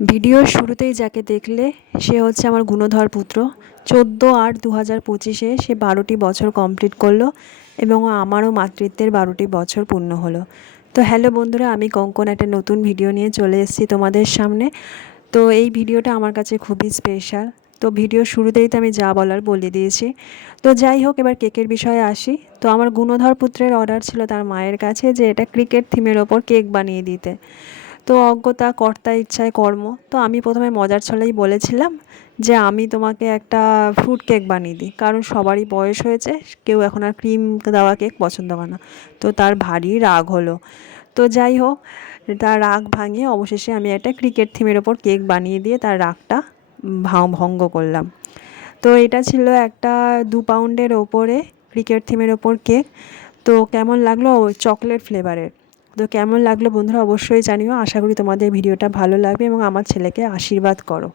ভিডিওর শুরুতেই যাকে দেখলে সে হচ্ছে আমার গুণধর পুত্র। 14/8/2025 সে 12টি বছর কমপ্লিট করলো এবং আমারও মাতৃত্বের 12টি বছর পূর্ণ হলো। তো হ্যালো বন্ধুরা, আমি কঙ্কন একটা নতুন ভিডিও নিয়ে চলে এসেছি তোমাদের সামনে। তো এই ভিডিওটা আমার কাছে খুবই স্পেশাল। তো ভিডিওর শুরুতেই তো আমি যা বলার বলে দিয়েছি। তো যাই হোক, এবার কেকের বিষয়ে আসি। তো আমার গুণধর পুত্রের অর্ডার ছিল তার মায়ের কাছে যে এটা ক্রিকেট থিমের ওপর কেক বানিয়ে দিতে। তো অজ্ঞতা কর্তা ইচ্ছায় কর্ম। তো আমি প্রথমে মজার ছলেই বলেছিলাম যে আমি তোমাকে একটা ফ্রুট কেক বানিয়ে দিই, কারণ সবারই বয়স হয়েছে, কেউ এখন আর ক্রিম দেওয়া কেক পছন্দ করে না। তো তার ভারী রাগ হলো। তো যাই হোক, তার রাগ ভাঙিয়ে অবশেষে আমি একটা ক্রিকেট থিমের ওপর কেক বানিয়ে দিয়ে তার রাগটা ভঙ্গ করলাম। তো এটা ছিল একটা 2 পাউন্ডের ওপরে ক্রিকেট থিমের ওপর কেক। তো কেমন লাগলো, চকলেট ফ্লেভারের। তো কেমন লাগলো বন্ধুরা অবশ্যই জানিও। আশা করি তোমাদের ভিডিওটা ভালো লাগবে এবং আমার ছেলেকে আশীর্বাদ করো।